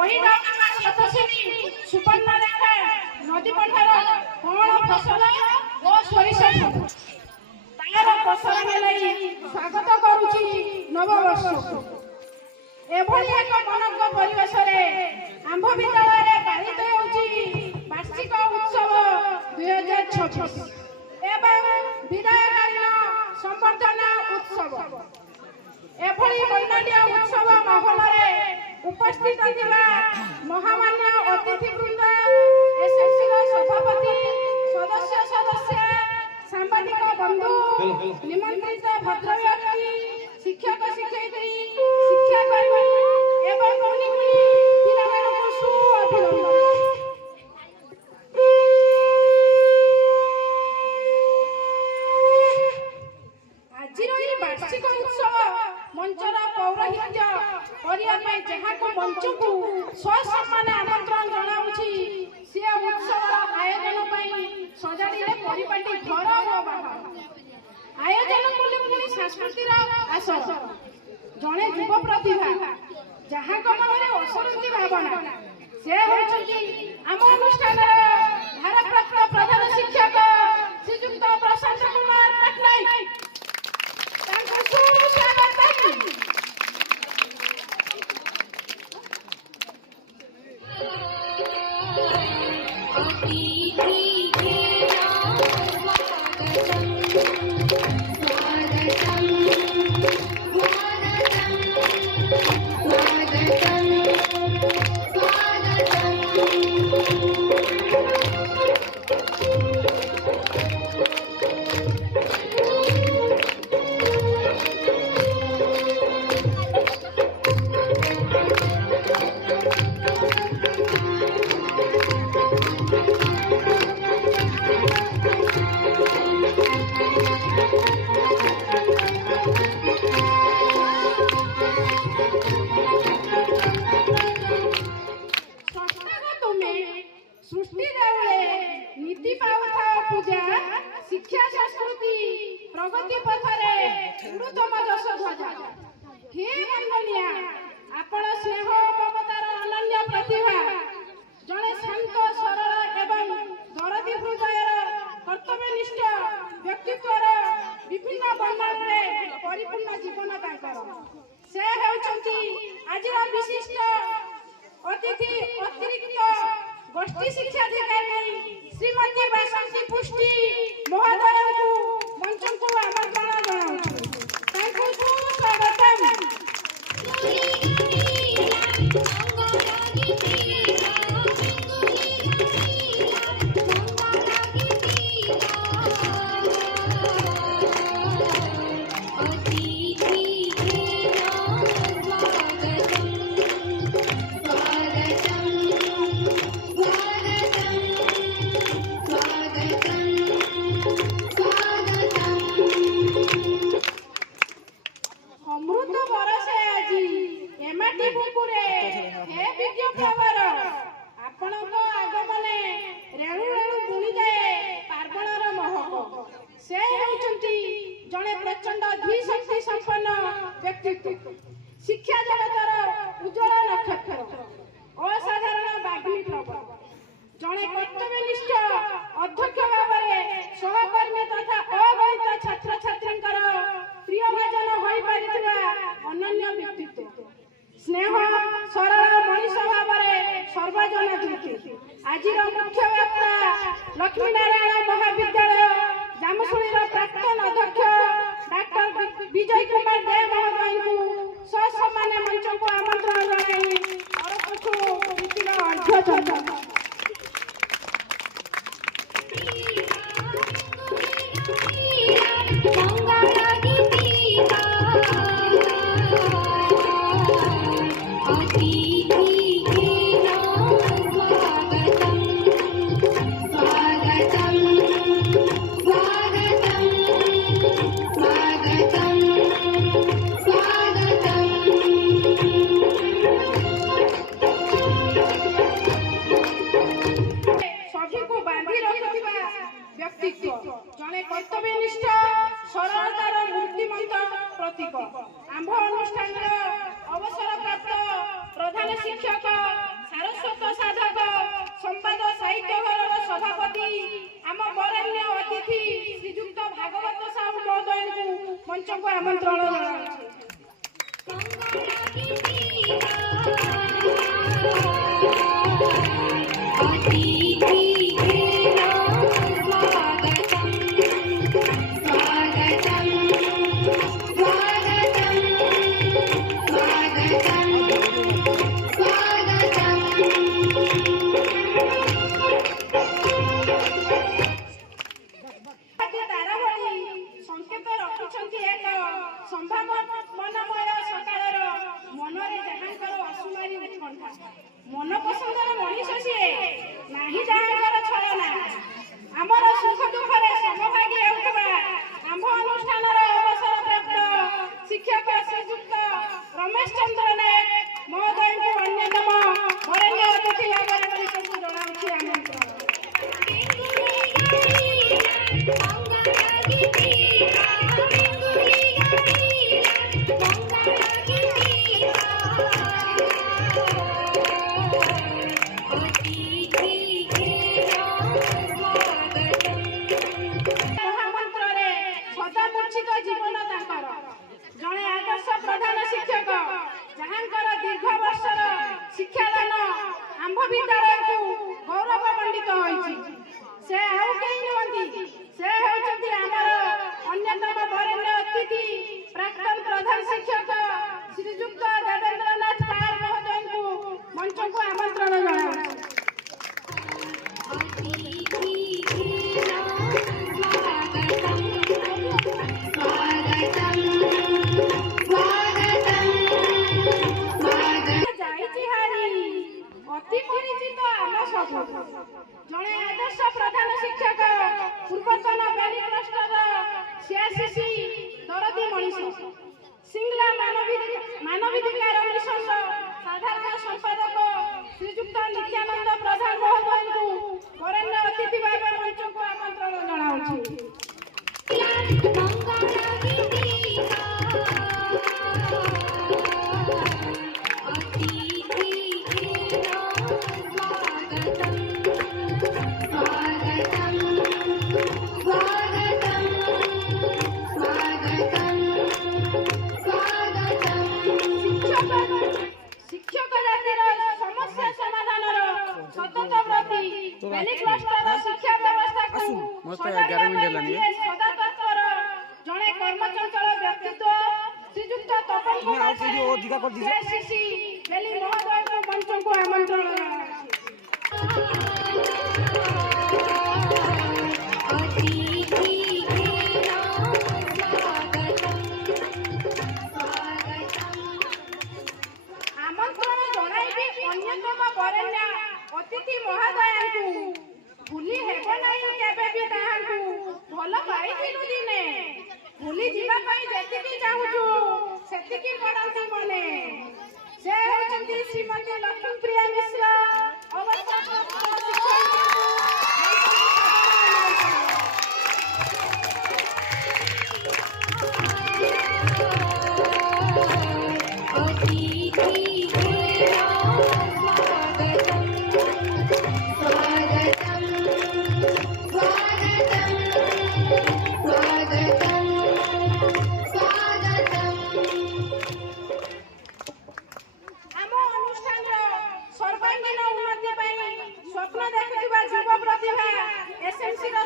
ମହିଳା ସତସିନୀ ସୁପର୍ଣ୍ଣା ରେଖା ନଦୀ ପଠାର କଣ ଫସଲ ଓ ସୋରିଷ ତାର ପ୍ରସାରଣ ନେଇ ସ୍ୱାଗତ କରୁଛି ନବବର୍ଷକୁ। ଏଭଳି ଏକ ମନୋଜ୍ଞ ପରିବେଶରେ ଆମ୍ଭ ବିଦ୍ୟାଳୟରେ ପାଳିତ ହେଉଛି ବାର୍ଷିକ ଉତ୍ସବ 2026 ଏବଂ ବିଦାୟକାଳୀନ ସମ୍ବର୍ଦ୍ଧନା ଉତ୍ସବ। ଏଭଳି ବର୍ଣ୍ଣାଢ୍ୟ ଉତ୍ସବ ମାହୋଲରେ ଉପସ୍ଥିତ ଥିବା ମହାମାନ୍ୟ ଅତିଥିବୃନ୍ଦ, ଏସ୍ଏସ୍ସିର ସଭାପତି, ସଦସ୍ୟ, ସାମ୍ବାଦିକ ବନ୍ଧୁ, ନିମନ୍ତ୍ରିତ ଭଦ୍ରବ୍ୟକ୍ତି, ଶିକ୍ଷକ ଶିକ୍ଷୟିତ୍ରୀ, ଶିକ୍ଷାକର୍ମୀ ଏବଂ ଗୁଣିଗୁଣି ପିଲାମାନଙ୍କୁ ସୁଅଭିନନ୍ଦନ। ଆଜିର ଏହି ବାର୍ଷିକ ଉତ୍ସବ ମଞ୍ଚର ପୌରୋହିତ୍ୟ କରିବା ପାଇଁ ଯାହାକୁ ମଞ୍ଚକୁ ସସମ୍ମାନ ଆମନ୍ତ୍ରଣ ଜଣାଉଛି, ସେ ଉତ୍ସବର ଆୟୋଜନ ପାଇଁ ସଜାଡ଼ିଲେ ପରିପାଟି ଘର ଓ ବାହାର। ଆୟୋଜନ କଲେ ପୁଣି ସଂସ୍କୃତିର ଆସର। ଜଣେ ଯୁବ ପ୍ରତିଭା ଯାହାଙ୍କ ମନରେ ଅସରନ୍ତି ଭାବନା, ସେ ହେଉଛନ୍ତି ଆମ ଅନୁଷ୍ଠାନର ଭାରପ୍ରାପ୍ତ ପ୍ରଧାନ ଶିକ୍ଷକ ଶ୍ରୀଯୁକ୍ତ ପ୍ରଶାନ୍ତ କୁମାର ପଟ୍ଟନାୟକ। ତାଙ୍କୁ ସୁସ୍ୱାଗତ। ସୃଷ୍ଟି ଦେଉଳେ ନୀତି ପାଉଥାଅ ପୂଜା, ଶିକ୍ଷା ସଂସ୍କୃତି ପ୍ରଗତି ପଥରେ ଉଡ଼ୁତମ ଯଶ ଧ୍ୱଜା। ହେ ବନ୍ଦନିଆ, ଆପଣ ସ୍ନେହ ମମତାର ଅନନ୍ୟ ପ୍ରତିଭା, ଜଣେ ଶାନ୍ତ ସରଳ ଏବଂ ଦରଦୀ ହୃଦୟର କର୍ତ୍ତବ୍ୟନିଷ୍ଠ ବ୍ୟକ୍ତିତ୍ୱର ବିଭିନ୍ନ ବର୍ଣ୍ଣନାରେ ପରିପୂର୍ଣ୍ଣ ଜୀବନ ତାଙ୍କର। ସେ ହେଉଛନ୍ତି ଆଜିର ବିଶିଷ୍ଟ ଅତିଥି ଅତିରିକ୍ତ ଗୋଷ୍ଠୀ ଶିକ୍ଷାଧିକାରୀ ଶ୍ରୀମତୀ ବାସନ୍ତୀ ପୁଷ୍ଟି ମହୋଦୟଙ୍କୁ ମଞ୍ଚକୁ ଆମନ୍ତ୍ରଣ ଜଣାଉଛୁ। ତାଙ୍କୁ ସୁସ୍ୱାଗତମ୍। ଆପଣଙ୍କ ଆଗମନେ ରେଣୁ ରେଣୁ ବୁଣିଯାଏ ପାର୍ବଣର ମହକ। ସେ ହେଉଛନ୍ତି ଜଣେ ପ୍ରଚଣ୍ଡ ଦ୍ୱିଶକ୍ତି ସମ୍ପନ୍ନ ବ୍ୟକ୍ତିତ୍ୱ, ଶିକ୍ଷା ଜଗତର ଉଜ୍ଜଳ ନକ୍ଷତ୍ର, ଅସାଧାରଣ ବାଗ୍ମୀ ପ୍ରବଳ, ଜଣେ କର୍ତ୍ତବ୍ୟନିଷ୍ଠ ଅଧ୍ୟକ୍ଷ ଭାବରେ ସହକର୍ମୀ ତଥା ଅଗଣିତ ଛାତ୍ରଛାତ୍ରୀଙ୍କର ପ୍ରିୟଭାଜନ ହୋଇପାରିଥିବା ଅନନ୍ୟ ବ୍ୟକ୍ତିତ୍ୱ, ସ୍ନେହ ସରଳ ମଣିଷ ଭାବରେ ସର୍ବଜନ ଦୃଷ୍ଟି। ଆଜିର ମୁଖ୍ୟ ବକ୍ତା ଲକ୍ଷ୍ମୀନାରାୟଣ ମହାବିଦ୍ୟାଳୟ ଜାମଶୁଳୀର ପ୍ରାକ୍ତନ ଅଧ୍ୟକ୍ଷ ଡାକ୍ତର ବିଜୟ କୁମାର ଦେ ମହୋଦୟଙ୍କୁ ସସମ୍ମାନ ମଞ୍ଚକୁ ଆମନ୍ତ୍ରଣ ଜଣାଇ ଅରପଛୁ ନୀତିର ଅର୍ଘ୍ୟ। ଜଣେ କର୍ତ୍ତବ୍ୟନିଷ୍ଠ ସରଳତାର ମୂର୍ତ୍ତିମନ୍ତ ପ୍ରତୀକ। ଆମ୍ଭ ଅନୁଷ୍ଠାନର ଅବସରପ୍ରାପ୍ତ ପ୍ରଧାନ ଶିକ୍ଷକ ମଞ୍ଚକୁ ଆମନ୍ତ୍ରଣ ଜଣାଉଛି। ମନ ପସନ୍ଦର ମଣିଷ ସିଏ ନାହିଁ ଯାହାଙ୍କର ଛଳନା। ଆମର ସୁଖ ଦୁଃଖରେ ସମଭାଗୀ ହେଉଥିବା ଆମ୍ଭ ଅନୁଷ୍ଠାନର ଅବସରପ୍ରାପ୍ତ ଶିକ୍ଷକ ଶ୍ରୀଯୁକ୍ତ ରମେଶ ଚନ୍ଦ୍ର ନାୟକ ମହୋଦୟଙ୍କୁ ଅନ୍ୟତମ ବରେଣ୍ୟ ଅତିଥି ଭାବରେ ମଞ୍ଚକୁ ଜଣାଉଛି ଆମନ୍ତ୍ରଣ। ଜୀବନ ତାଙ୍କର ଜଣେ ଆଦର୍ଶ ପ୍ରଧାନ ଶିକ୍ଷକ ଯାହାଙ୍କର ଦୀର୍ଘ ବର୍ଷର ଶିକ୍ଷାଦାନ ଆମ୍ଭ ବିଦ୍ୟାଳୟକୁ ଗୌରବ ମଣ୍ଡିତ ହୋଇଛି। ସେ ଆଉ କେହି ନୁହନ୍ତି, ସେ ହେଉଛନ୍ତି ଆମର ଅନ୍ୟତମ ବରେଣ୍ୟ ଅତିଥି ପ୍ରାକ୍ତନ ପ୍ରଧାନ ଶିକ୍ଷକ ଶ୍ରୀଯୁକ୍ତ ଦେବେନ୍ଦ୍ରନାଥ ପାଳ ମହୋଦୟଙ୍କୁ ମଞ୍ଚକୁ ଆମନ୍ତ୍ରଣ ଜଣାଉଛି। ଜଣେ ଆଦର୍ଶ ପ୍ରଧାନ ଶିକ୍ଷକ ପୂର୍ବତନ ବେରି ଟ୍ରଷ୍ଟର ସିଆରସିସି ଦରଦୀ ମଣିଷ ସିଙ୍ଗଲା ମାନବାଧିକାର ମିଶନର ସାଧାରଣ ସମ୍ପାଦକ ଶ୍ରୀଯୁକ୍ତ ନିତ୍ୟାନନ୍ଦ ପ୍ରଧାନ ମହୋଦୟଙ୍କୁ ବରେଣ୍ୟ ଅତିଥି ଭାବେ ମଞ୍ଚକୁ ଆମନ୍ତ୍ରଣ ଜଣାଉଛି। ଶିକ୍ଷକ ଜାତିର ସମସ୍ୟା ସମାଧାନର ସତତ ପ୍ରତି ବେଲି ଟ୍ରଷ୍ଟର ଶିକ୍ଷା ବ୍ୟବସ୍ଥାକୁ ସଦା ତତ୍ପର ଜଣେ କର୍ମଚଞ୍ଚଳ ବ୍ୟକ୍ତିତ୍ୱ ଶ୍ରୀଯୁକ୍ତ ତପନ କୁମାର ସିଆରସିସି ବେଲି ମହୋଦୟଙ୍କୁ ମଞ୍ଚକୁ ଆମନ୍ତ୍ରଣ ଜଣାଉଛି। ଆମନ୍ତ୍ରଣ ଜଣାଇବି ଅନ୍ୟତମ ବରେଣ୍ୟ ଅତିଥି ମହୋଦୟଙ୍କୁ ଭୁଲି ହେବ ନାହିଁ କେବେ ବି ତାହାଙ୍କୁ ଭଲ ପାଇଥିଲୁ ଦିନେ ଭୁଲି ଯିବା ପାଇଁ ଯେତିକି ଚାହୁଁଛୁ ସେତିକି ପଡ଼ନ୍ତି ମନେ। ସେ ହେଉଛନ୍ତି ଶ୍ରୀମତୀ ଲକ୍ଷ୍ମୀପ୍ରିୟା ମିଶ୍ର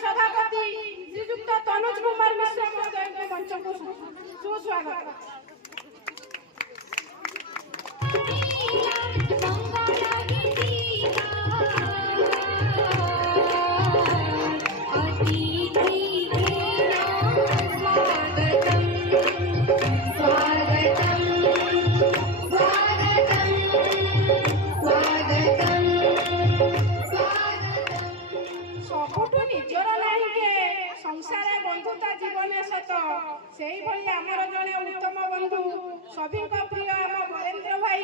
ସଭାପତି ଶ୍ରୀଯୁକ୍ତ ତନୁଜ କୁମାର ମିଶ୍ର ମହୋଦୟଙ୍କୁ ମଞ୍ଚକୁ ସୁସ୍ୱାଗତ। ସଂସାର ବନ୍ଧୁତା ଜୀବନ ସତ ସେଇଭଳି ଆମର ଜଣେ ଉତ୍ତମ ବନ୍ଧୁ ସଭିଙ୍କ ପ୍ରିୟ ଆମ ବରେନ୍ଦ୍ର ଭାଇ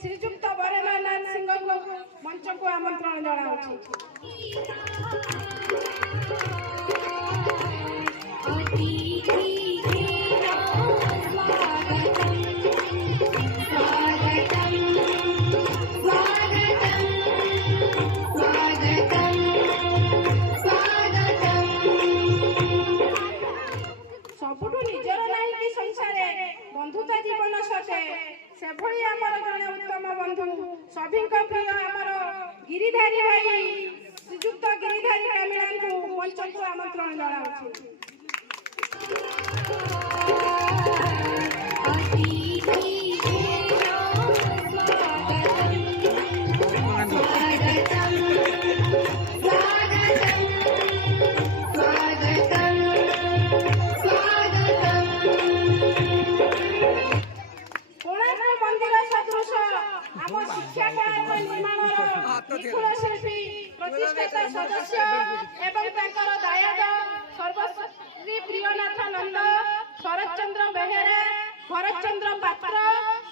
ଶ୍ରୀଯୁକ୍ତ ବରେନ୍ଦ୍ରନାଥ ସିଂହଙ୍କୁ ମଞ୍ଚକୁ ଆମନ୍ତ୍ରଣ ଜଣାଉଛି। ସବୁଠୁ ନିଜର ନାହିଁ କି सभी प्रिय आमर गिरिधारी भाई श्रीजुक्त गिरिधारी कामिला को मंच को आमंत्रण जनाऊँ। प्रतिष्ठित सदस्य एवं तांकर दायाद सर्वश्री प्रियनाथ नंद शरद चंद्र बेहेरा भरत चंद्र पात्र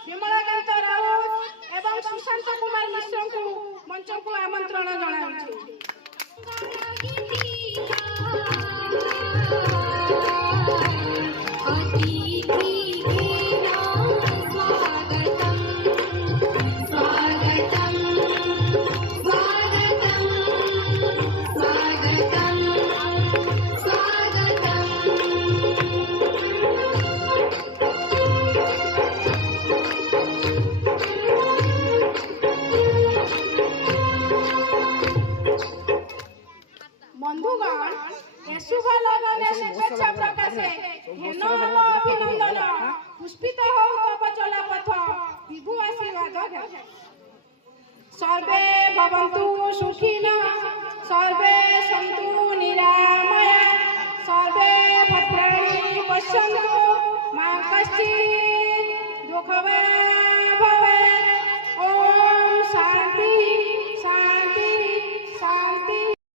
विमलाकांत राउत एवं सुशांत कुमार मिश्र को मंच को आमंत्रण जनाऊँ। बंधुगण शुभ लगने शुभेच्छा प्रकाशे हेन अभिनंदन पुष्पित हो तब चला पथ विभु आशीर्वाद सर्वे भवन्तु सुखिनः सर्वे सन्तु निरामया सर्वे भद्राणि पश्यन्तु मा कश्चित्